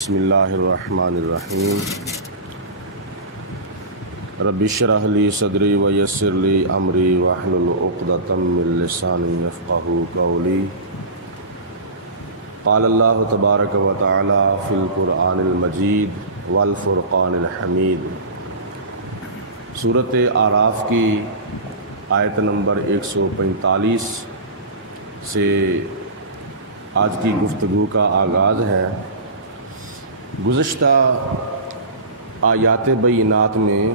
بسم اللہ الرحمن الرحیم رب اشرح لی صدری ویسر لی امری واحلل عقدۃ من لسانی یفقہوا قولی قال اللہ تبارک و تعالی فی القرآن المجید والفرقان الحمید۔ سورۃ اعراف کی آیت نمبر 145 سے آج کی گفتگو کا آغاز ہے۔ گزشتہ آیات بینات میں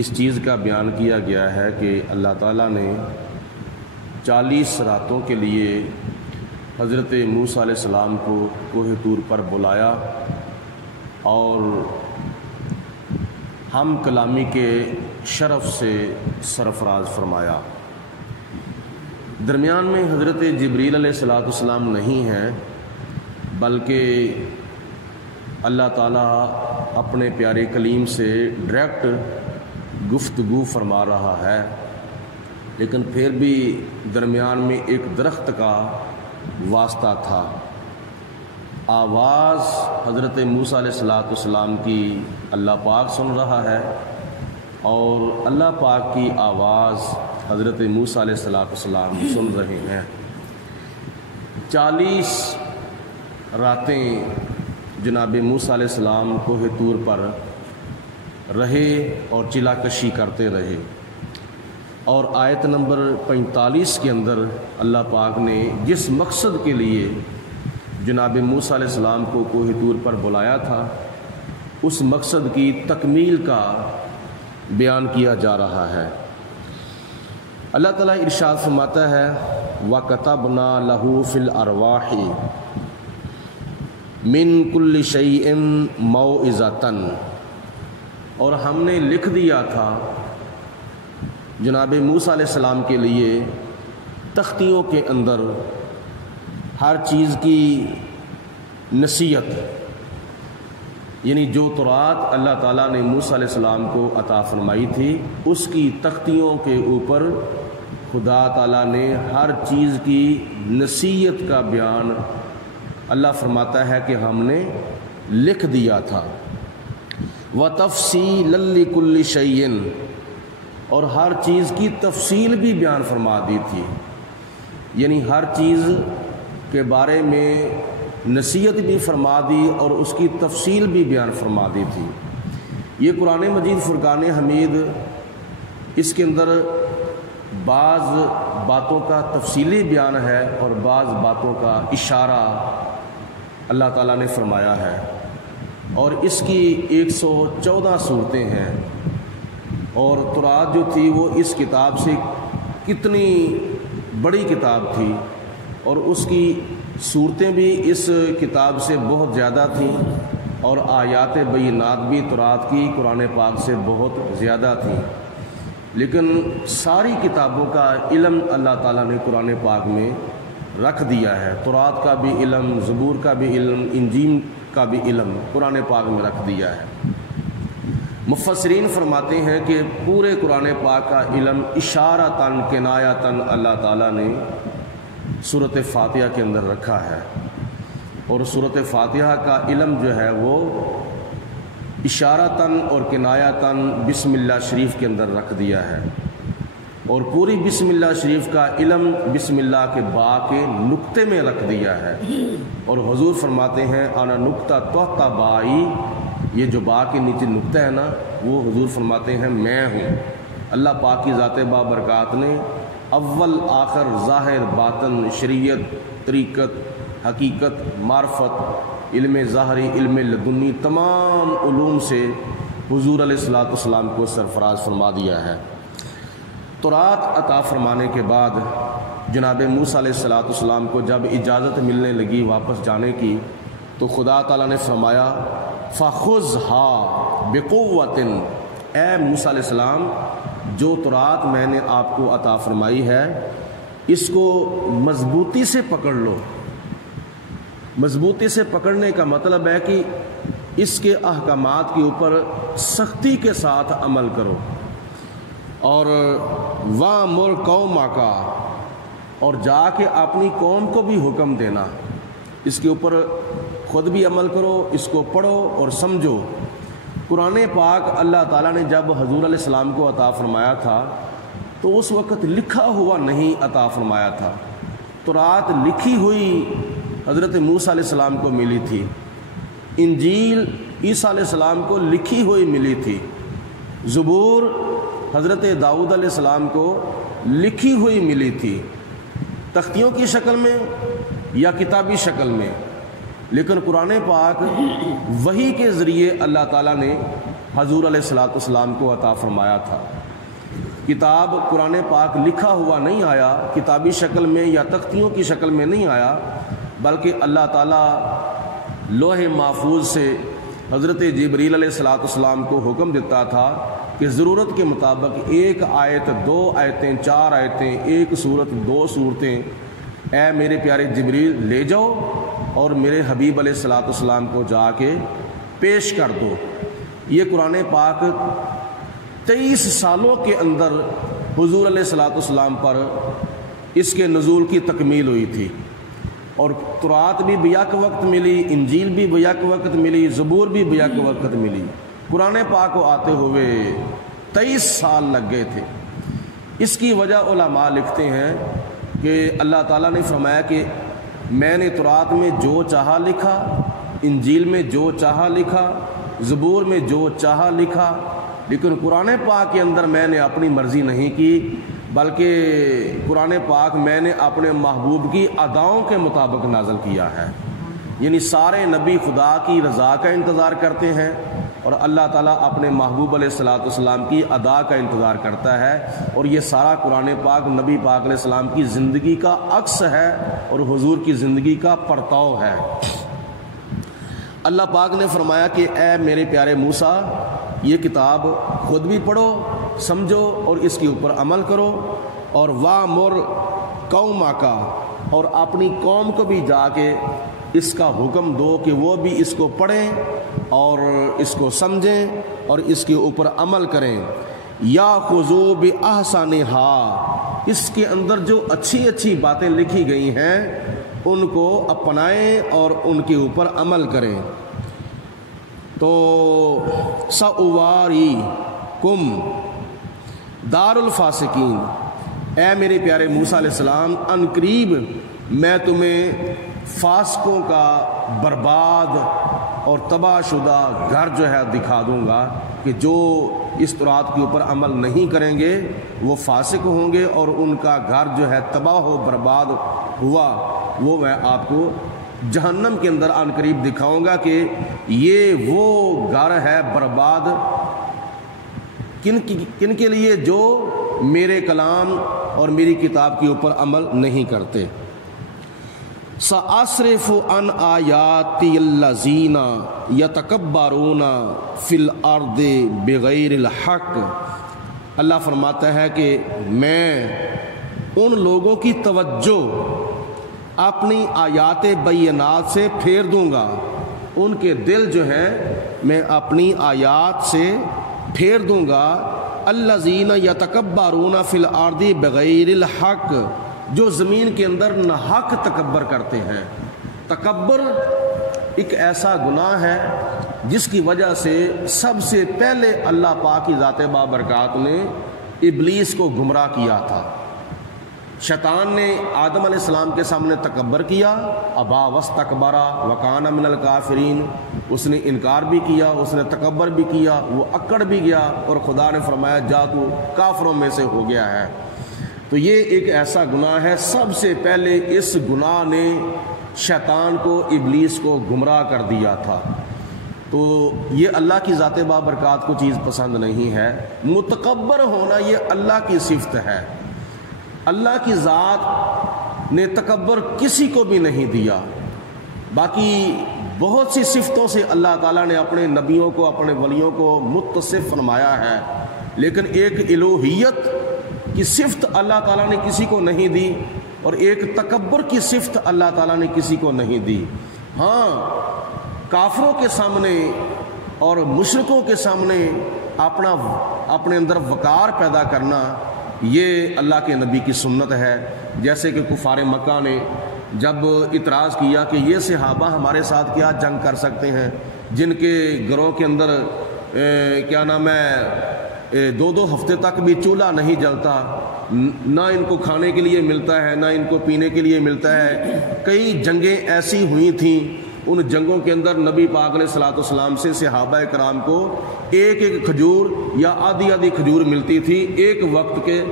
اس چیز کا بیان کیا گیا ہے کہ اللہ تعالیٰ نے 40 راتوں کے لیے حضرت موسیٰ علیہ السلام کو کوہ طور پر بلایا اور ہم کلامی کے شرف سے سرفراز فرمایا۔ درمیان میں حضرت جبریل علیہ السلام نہیں ہیں، بلکہ اللہ تعالیٰ اپنے پیارے کلیم سے ڈائریکٹ گفتگو فرما رہا ہے، لیکن پھر بھی درمیان میں ایک درخت کا واسطہ تھا۔ آواز حضرت موسیٰ علیہ السلام کی اللہ پاک سن رہا ہے اور اللہ پاک کی آواز حضرت موسیٰ علیہ السلام سن رہے ہیں۔ 40 راتیں جناب موسیٰ علیہ السلام کوہ طور پر رہے اور چلا کشی کرتے رہے، اور آیت نمبر 45 کے اندر اللہ پاک نے جس مقصد کے لیے جناب موسیٰ علیہ السلام کو کوہ طور پر بلایا تھا اس مقصد کی تکمیل کا بیان کیا جا رہا ہے۔ اللہ تعالیٰ ارشاد فرماتا ہے وَكَتَبْنَا لَهُ فِي الْأَرْوَاحِ من کل شیء موعظۃ، اور ہم نے لکھ دیا تھا جناب موسیٰ علیہ السلام کے لیے تختیوں کے اندر ہر چیز کی نصیحت، یعنی جو تورات اللہ تعالیٰ نے موسیٰ علیہ السلام کو عطا فرمائی تھی اس کی تختیوں کے اوپر خدا تعالیٰ نے ہر چیز کی نصیحت کا بیان اللہ فرماتا ہے کہ ہم نے لکھ دیا تھا۔ وَتَفْصِيلًا لِكُلِّ شَيْءٍ، اور ہر چیز کی تفصیل بھی بیان فرما دی تھی، یعنی ہر چیز کے بارے میں نصیحت بھی فرما دی اور اس کی تفصیل بھی بیان فرما دی تھی۔ یہ قرآن مجید فرقان حمید، اس کے اندر بعض باتوں کا تفصیلی بیان ہے اور بعض باتوں کا اشارہ اللہ تعالیٰ نے فرمایا ہے، اور اس کی 114 صورتیں ہیں، اور تورات جو تھی وہ اس کتاب سے کتنی بڑی کتاب تھی اور اس کی صورتیں بھی اس کتاب سے بہت زیادہ تھیں، اور آیات بینات بھی تورات کی قرآن پاک سے بہت زیادہ تھیں، لیکن ساری کتابوں کا علم اللہ تعالیٰ نے قرآن پاک میں رکھ دیا ہے۔ تورات کا بھی علم، زبور کا بھی علم، انجیل کا بھی علم قرآن پاک میں رکھ دیا ہے۔ مفسرین فرماتے ہیں کہ پورے قرآن پاک کا علم اشارتاً کنایتاً اللہ تعالیٰ نے سورۃ فاتحہ کے اندر رکھا ہے، اور سورۃ فاتحہ کا علم جو ہے وہ اشارتاً اور کنایتاً بسم اللہ شریف کے اندر رکھ دیا ہے، اور پوری بسم اللہ شریف کا علم بسم اللہ کے با کے نقطے میں رکھ دیا ہے، اور حضور فرماتے ہیں انا نقطہ تحت بائی، یہ جو با کے نیچے نقطہ ہے نا وہ حضور فرماتے ہیں میں ہوں۔ اللہ پاک کی ذات بابرکات نے اول آخر ظاہر باطن شریعت طریقت حقیقت معرفت علم ظاہری علم لدنی تمام علوم سے حضور علیہ السلام کو سرفراز فرما دیا ہے۔ تورات عطا فرمانے کے بعد جناب موسیٰ علیہ السلام کو جب اجازت ملنے لگی واپس جانے کی تو خدا تعالیٰ نے فرمایا فَخُذْهَا بِقُوَّةٍ، اے موسیٰ علیہ السلام جو تورات میں نے آپ کو عطا فرمائی ہے اس کو مضبوطی سے پکڑ لو۔ مضبوطی سے پکڑنے کا مطلب ہے کہ اس کے احکامات کے اوپر سختی کے ساتھ عمل کرو، اور وَأْمُرْ قَوْمَكَ، اور جا کے اپنی قوم کو بھی حکم دینا، اس کے اوپر خود بھی عمل کرو، اس کو پڑھو اور سمجھو۔ قرآن پاک اللہ تعالیٰ نے جب حضور علیہ السلام کو عطا فرمایا تھا تو اس وقت لکھا ہوا نہیں عطا فرمایا تھا۔ تورات لکھی ہوئی حضرت موسیٰ علیہ السلام کو ملی تھی، انجیل عیسیٰ علیہ السلام کو لکھی ہوئی ملی تھی، زبور حضرت داؤد علیہ السلام کو لکھی ہوئی ملی تھی، تختیوں کی شکل میں یا کتابی شکل میں۔ لیکن قرآن پاک وحی کے ذریعے اللہ تعالیٰ نے حضور علیہ السلام کو عطا فرمایا تھا۔ کتاب قرآن پاک لکھا ہوا نہیں آیا، کتابی شکل میں یا تختیوں کی شکل میں نہیں آیا، بلکہ اللہ تعالیٰ لوح محفوظ سے حضرت جبریل علیہ السلام کو حکم دیتا تھا کہ ضرورت کے مطابق ایک آیت، دو آیتیں، چار آیتیں، ایک سورت، دو صورتیں اے میرے پیارے جبریل لے جاؤ اور میرے حبیب علیہ السلام کو جا کے پیش کر دو۔ یہ قرآن پاک 23 سالوں کے اندر حضور علیہ السلام پر اس کے نزول کی تکمیل ہوئی تھی، اور تورات بھی بیک وقت ملی، انجیل بھی بیک وقت ملی، زبور بھی بیک وقت ملی۔ قرآن پاک کو آتے ہوئے 23 سال لگ گئے تھے۔ اس کی وجہ علماء لکھتے ہیں کہ اللہ تعالیٰ نے فرمایا کہ میں نے تورات میں جو چاہا لکھا، انجیل میں جو چاہا لکھا، زبور میں جو چاہا لکھا، لیکن قرآن پاک کے اندر میں نے اپنی مرضی نہیں کی، بلکہ قرآن پاک میں نے اپنے محبوب کی اداؤں کے مطابق نازل کیا ہے۔ یعنی سارے نبی خدا کی رضا کا انتظار کرتے ہیں، اور اللہ تعالیٰ اپنے محبوب علیہ السلام کی ادا کا انتظار کرتا ہے، اور یہ سارا قرآن پاک نبی پاک علیہ السلام کی زندگی کا عکس ہے اور حضور کی زندگی کا پرتاؤ ہے۔ اللہ پاک نے فرمایا کہ اے میرے پیارے موسیٰ، یہ کتاب خود بھی پڑھو، سمجھو اور اس کے اوپر عمل کرو، اور وَأْمُرْ قَوْمَكَ، اور اپنی قوم کو بھی جا کے اس کا حکم دو کہ وہ بھی اس کو پڑھیں اور اس کو سمجھیں اور اس کے اوپر عمل کریں۔ یَأْخُذُوا بِأَحْسَنِهَا، اس کے اندر جو اچھی اچھی باتیں لکھی گئی ہیں ان کو اپنائیں اور ان کے اوپر عمل کریں۔ تو سَأُوَارِيكُمْ دار الفاسقین، اے میرے پیارے موسیٰ علیہ السلام، ان قریب میں تمہیں فاسقوں کا برباد اور تباہ شدہ گھر جو ہے دکھا دوں گا، کہ جو اس تورات کے اوپر عمل نہیں کریں گے وہ فاسق ہوں گے، اور ان کا گھر جو ہے تباہ و برباد ہوا وہ میں آپ کو جہنم کے اندر ان قریب دکھاؤں گا کہ یہ وہ گھر ہے برباد کن کے لیے جو میرے کلام اور میری کتاب کے اوپر عمل نہیں کرتے۔ سَأَصْرِفُ عَنْ آيَاتِي الَّذِينَ يَتَكَبَّرُونَ فِي الْأَرْضِ بِغَيْرِ الْحَقِّ، اللہ فرماتا ہے کہ میں ان لوگوں کی توجہ اپنی آیات بینات سے پھیر دوں گا، ان کے دل جو ہیں میں اپنی آیات سے پھیر دوں گا۔ الذین یتکبرون فی الارض بغیر الحق، جو زمین کے اندر ناحق تکبر کرتے ہیں۔ تکبر ایک ایسا گناہ ہے جس کی وجہ سے سب سے پہلے اللہ پاک کی ذات بابرکات نے ابلیس کو گمراہ کیا تھا۔ شیطان نے آدم علیہ السلام کے سامنے تکبر کیا، ابا واستکبر وکان من الکافرین، اس نے انکار بھی کیا، اس نے تکبر بھی کیا، وہ اکڑ بھی گیا، اور خدا نے فرمایا جا تو کافروں میں سے ہو گیا ہے۔ تو یہ ایک ایسا گناہ ہے، سب سے پہلے اس گناہ نے شیطان کو، ابلیس کو گمراہ کر دیا تھا۔ تو یہ اللہ کی ذات بابرکات کو چیز پسند نہیں ہے۔ متکبر ہونا یہ اللہ کی صفت ہے، اللہ کی ذات نے تکبر کسی کو بھی نہیں دیا۔ باقی بہت سی صفتوں سے اللہ تعالیٰ نے اپنے نبیوں کو، اپنے ولیوں کو متصف فرمایا ہے، لیکن ایک الوہیت کی صفت اللہ تعالیٰ نے کسی کو نہیں دی، اور ایک تکبر کی صفت اللہ تعالیٰ نے کسی کو نہیں دی۔ ہاں، کافروں کے سامنے اور مشرکوں کے سامنے اپنے اندر وقار پیدا کرنا یہ اللہ کے نبی کی سنت ہے۔ جیسے کہ کفار مکہ نے جب اعتراض کیا کہ یہ صحابہ ہمارے ساتھ کیا جنگ کر سکتے ہیں جن کے گھروں کے اندر کیا نام ہے 2-2 ہفتے تک بھی چولہا نہیں جلتا، نہ ان کو کھانے کے لیے ملتا ہے نہ ان کو پینے کے لیے ملتا ہے۔ کئی جنگیں ایسی ہوئی تھیں، ان جنگوں کے اندر نبی پاک علیہ الصلوۃ والسلام سے صحابہ کرام کو ایک کھجور یا آدھی کھجور ملتی تھی ایک وقت کے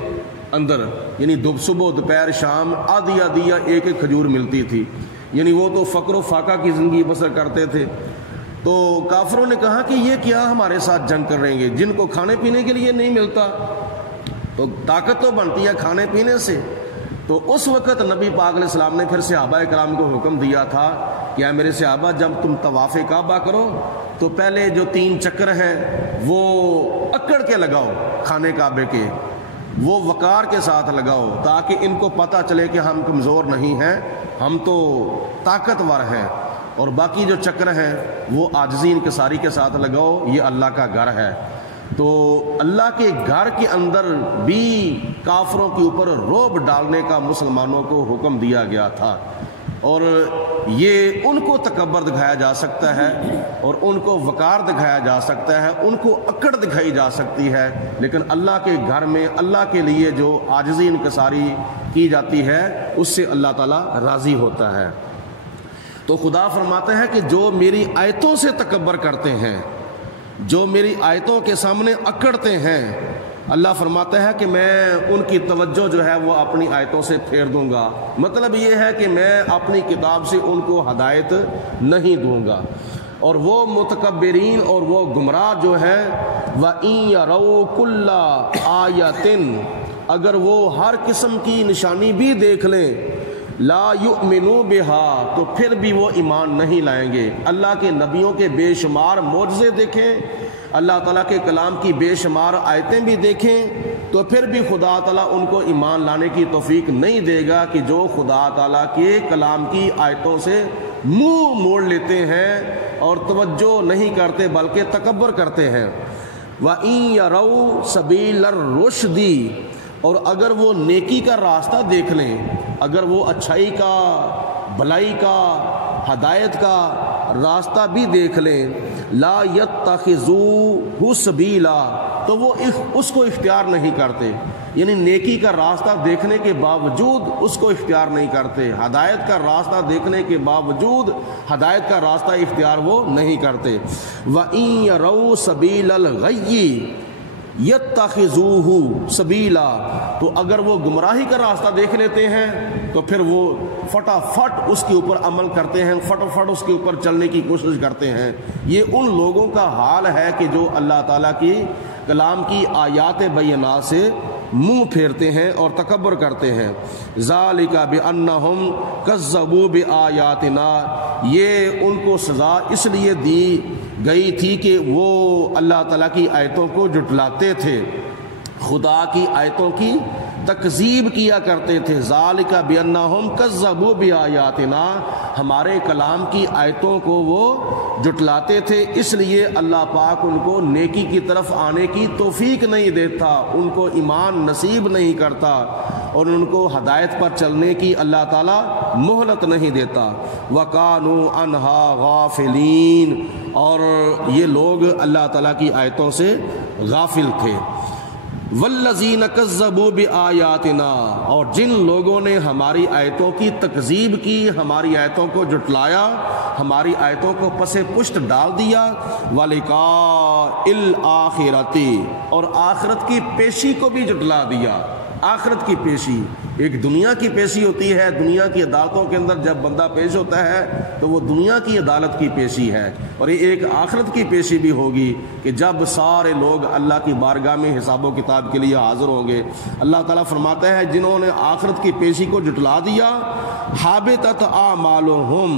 اندر، یعنی صبح دوپہر شام آدھی یا ایک کھجور ملتی تھی، یعنی وہ تو فقر و فاقہ کی زندگی بسر کرتے تھے۔ تو کافروں نے کہا کہ یہ کیا ہمارے ساتھ جنگ کر رہے ہیں جن کو کھانے پینے کے لیے نہیں ملتا، تو طاقت تو بنتی ہے کھانے پینے سے۔ تو اس وقت نبی پاک علیہ السلام نے پھر صحابہ کرام کو حکم دیا تھا کہ اے میرے صحابہ، جب تم طواف کعبہ کرو تو پہلے جو 3 چکر ہیں وہ اکڑ کے لگاؤ، کھانے کعبے کے وہ وقار کے ساتھ لگاؤ، تاکہ ان کو پتہ چلے کہ ہم کمزور نہیں ہیں، ہم تو طاقتور ہیں، اور باقی جو چکر ہیں وہ عاجزی انکساری کے ساتھ لگاؤ، یہ اللہ کا گھر ہے۔ تو اللہ کے گھر کے اندر بھی کافروں کے اوپر رعب ڈالنے کا مسلمانوں کو حکم دیا گیا تھا، اور یہ ان کو تکبر دکھایا جا سکتا ہے اور ان کو وقار دکھایا جا سکتا ہے، ان کو اکڑ دکھائی جا سکتی ہے، لیکن اللہ کے گھر میں اللہ کے لیے جو عاجزی انکساری کی جاتی ہے اس سے اللہ تعالیٰ راضی ہوتا ہے۔ تو خدا فرماتا ہے کہ جو میری آیتوں سے تکبر کرتے ہیں، جو میری آیتوں کے سامنے اکڑتے ہیں، اللہ فرماتا ہے کہ میں ان کی توجہ جو ہے وہ اپنی آیتوں سے پھیر دوں گا۔ مطلب یہ ہے کہ میں اپنی کتاب سے ان کو ہدایت نہیں دوں گا، اور وہ متکبرین اور وہ گمراہ جو ہیں وَإِن يَرَوْا كُلَّ آیَةٍ، اگر وہ ہر قسم کی نشانی بھی دیکھ لیں، لا یؤمنوا بہا، تو پھر بھی وہ ایمان نہیں لائیں گے۔ اللہ کے نبیوں کے بے شمار معجزے دیکھیں، اللہ تعالیٰ کے کلام کی بے شمار آیتیں بھی دیکھیں، تو پھر بھی خدا تعالیٰ ان کو ایمان لانے کی توفیق نہیں دے گا کہ جو خدا تعالیٰ کے کلام کی آیتوں سے منہ موڑ لیتے ہیں اور توجہ نہیں کرتے بلکہ تکبر کرتے ہیں۔ وَإِن يَرَوْا سَبِيلَ الرُّشْدِ، اور اگر وہ نیکی کا راستہ دیکھ لیں، اگر وہ اچھائی کا، بھلائی کا، ہدایت کا راستہ بھی دیکھ لیں، لا يتخذوه سبیلا، تو وہ اس کو اختیار نہیں کرتے، یعنی نیکی کا راستہ دیکھنے کے باوجود اس کو اختیار نہیں کرتے، ہدایت کا راستہ دیکھنے کے باوجود ہدایت کا راستہ اختیار وہ نہیں کرتے۔ وَإِن يَرَوْا سَبِيلَ الْغَيِّ يَتَّخِذُوهُ سَبِيلًا، تو اگر وہ گمراہی کا راستہ دیکھ لیتے ہیں تو پھر وہ فٹافٹ اس کے اوپر عمل کرتے ہیں، فٹافٹ اس کے اوپر چلنے کی کوشش کرتے ہیں۔ یہ ان لوگوں کا حال ہے کہ جو اللہ تعالیٰ کی کلام کی آیات بینات سے منہ پھیرتے ہیں اور تکبر کرتے ہیں۔ ذالک بانہم کذبوا بآیاتنا، یہ ان کو سزا اس لیے دی گئی تھی کہ وہ اللہ تعالیٰ کی آیتوں کو جھٹلاتے تھے، خدا کی آیتوں کی تکذیب کیا کرتے تھے۔ ذالک بانہم کذبوا بآیاتنا، ہمارے کلام کی آیتوں کو وہ جھٹلاتے تھے، اس لیے اللہ پاک ان کو نیکی کی طرف آنے کی توفیق نہیں دیتا، ان کو ایمان نصیب نہیں کرتا، اور ان کو ہدایت پر چلنے کی اللہ تعالیٰ مہلت نہیں دیتا۔ وَكَانُوا عَنْهَا غَافِلِينَ، اور یہ لوگ اللہ تعالیٰ کی آیتوں سے غافل تھے۔ وَالَّذِينَ كَذَّبُوا بِآيَاتِنَا، اور جن لوگوں نے ہماری آیتوں کی تکذیب کی، ہماری آیتوں کو جھٹلایا، ہماری آیتوں کو پس پشت ڈال دیا، وَلِقَاءِ الْآخِرَةِ، اور آخرت کی پیشی کو بھی جھٹلا دیا۔ آخرت کی پیشی، ایک دنیا کی پیشی ہوتی ہے، دنیا کی عدالتوں کے اندر جب بندہ پیش ہوتا ہے تو وہ دنیا کی عدالت کی پیشی ہے، اور یہ ایک آخرت کی پیشی بھی ہوگی کہ جب سارے لوگ اللہ کی بارگاہ میں حساب و کتاب کے لیے حاضر ہوں گے۔ اللہ تعالیٰ فرماتا ہے جنہوں نے آخرت کی پیشی کو جھٹلا دیا، حابطت اعمالہم،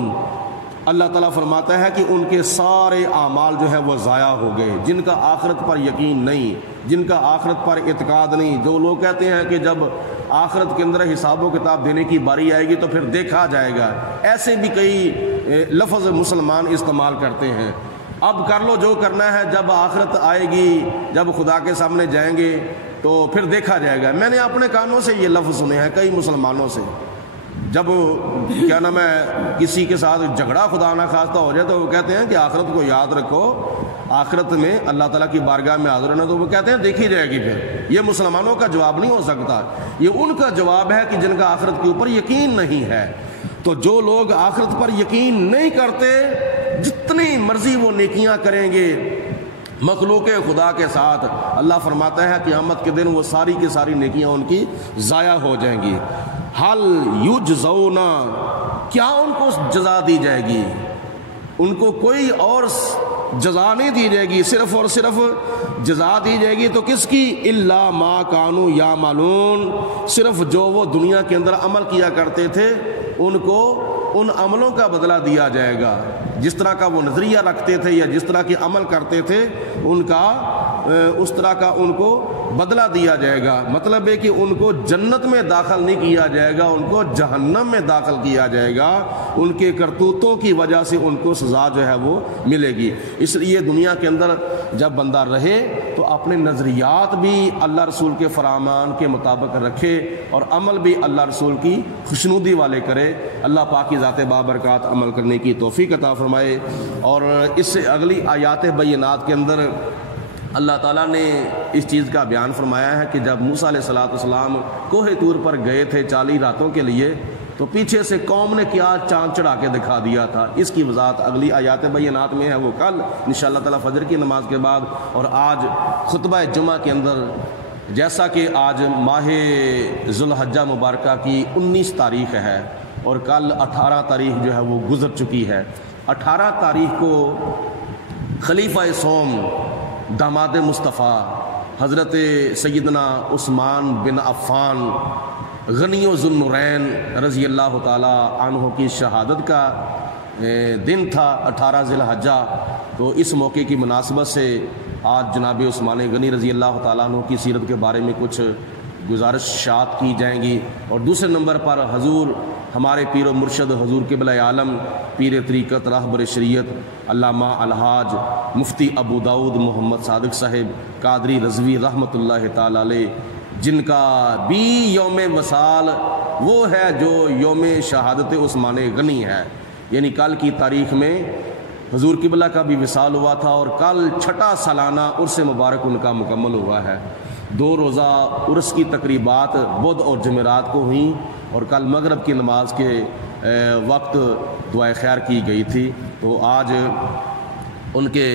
اللہ تعالیٰ فرماتا ہے کہ ان کے سارے اعمال جو ہیں وہ ضائع ہو گئے، جن کا آخرت پر یقین نہیں، جن کا آخرت پر اعتقاد نہیں، جو لوگ کہتے ہیں کہ جب آخرت کے اندر حساب و کتاب دینے کی باری آئے گی تو پھر دیکھا جائے گا، ایسے بھی کئی لفظ مسلمان استعمال کرتے ہیں۔ اب کر لو جو کرنا ہے، جب آخرت آئے گی، جب خدا کے سامنے جائیں گے تو پھر دیکھا جائے گا۔ میں نے اپنے کانوں سے یہ لفظ سنے ہیں کئی مسلمانوں سے، جب کیا نام ہے کسی کے ساتھ جھگڑا خدا نہ خواستہ ہو جائے تو وہ کہتے ہیں کہ آخرت کو یاد رکھو، آخرت میں اللہ تعالیٰ کی بارگاہ میں حاضر ہونا، تو وہ کہتے ہیں دیکھی جائے گی۔ پھر یہ مسلمانوں کا جواب نہیں ہو سکتا، یہ ان کا جواب ہے کہ جن کا آخرت کے اوپر یقین نہیں ہے۔ تو جو لوگ آخرت پر یقین نہیں کرتے، جتنی مرضی وہ نیکیاں کریں گے مخلوق خدا کے ساتھ، اللہ فرماتا ہے قیامت کے دن وہ ساری کی ساری نیکیاں ان کی ضائع ہو جائیں گی۔ حل یجزون، کیا ان کو جزا دی جائے گی؟ ان کو کوئی اور جزا نہیں دی جائے گی، صرف اور صرف جزا دی جائے گی تو کس کی؟ الا ما کانوا یعملون، صرف جو وہ دنیا کے اندر عمل کیا کرتے تھے ان کو ان عملوں کا بدلہ دیا جائے گا۔ جس طرح کا وہ نظریہ رکھتے تھے یا جس طرح کے عمل کرتے تھے ان کا اس طرح کا ان کو بدلہ دیا جائے گا۔ مطلب ہے کہ ان کو جنت میں داخل نہیں کیا جائے گا، ان کو جہنم میں داخل کیا جائے گا۔ ان کے کرتوتوں کی وجہ سے ان کو سزا جو ہے وہ ملے گی۔ اس لیے دنیا کے اندر جب بندہ رہے تو اپنے نظریات بھی اللہ رسول کے فرمان کے مطابق رکھے اور عمل بھی اللہ رسول کی خوشنودی والے کرے۔ اللہ پاک کی ذات بابرکات عمل کرنے کی توفیق عطا فرمائے۔ اور اس سے اگلی آیات بینات کے اندر اللہ تعالیٰ نے اس چیز کا بیان فرمایا ہے کہ جب موسیٰ علیہ السلام کوہ طور پر گئے تھے 40 راتوں کے لیے تو پیچھے سے قوم نے کیا چاند چڑھا کے دکھا دیا تھا۔ اس کی وضاحت اگلی آیات بینات میں ہے، وہ کل انشاءاللہ تعالیٰ فجر کی نماز کے بعد اور آج خطبہ جمعہ کے اندر، جیسا کہ آج ماہ ذوالحجہ مبارکہ کی 19 تاریخ ہے اور کل 18 تاریخ جو ہے وہ گزر چکی ہے۔ 18 تاریخ کو خلیفہ سوم داماد مصطفیٰ حضرت سیدنا عثمان بن عفان غنی و ذو النورین رضی اللہ تعالی عنہ کی شہادت کا دن تھا 18 ذی الحجہ۔ تو اس موقع کی مناسبت سے آج جناب عثمان غنی رضی اللہ تعالیٰ عنہ کی سیرت کے بارے میں کچھ گزارشات کی جائیں گی۔ اور دوسرے نمبر پر حضور ہمارے پیر و مرشد حضور قبلہ عالم پیر طریقت راہبر شریعت علامہ الحاج مفتی ابو داؤد محمد صادق صاحب قادری رضوی رحمۃ اللہ تعالی علیہ، جن کا بھی یوم وصال وہ ہے جو یوم شہادت عثمان غنی ہے، یعنی کل کی تاریخ میں حضور قبلہ کا بھی وصال ہوا تھا اور کل 6واں سالانہ عرس مبارک ان کا مکمل ہوا ہے۔ 2 روزہ عرس کی تقریبات بدھ اور جمعرات کو ہوئیں اور کل مغرب کی نماز کے وقت دعائے خیر کی گئی تھی۔ تو آج ان کے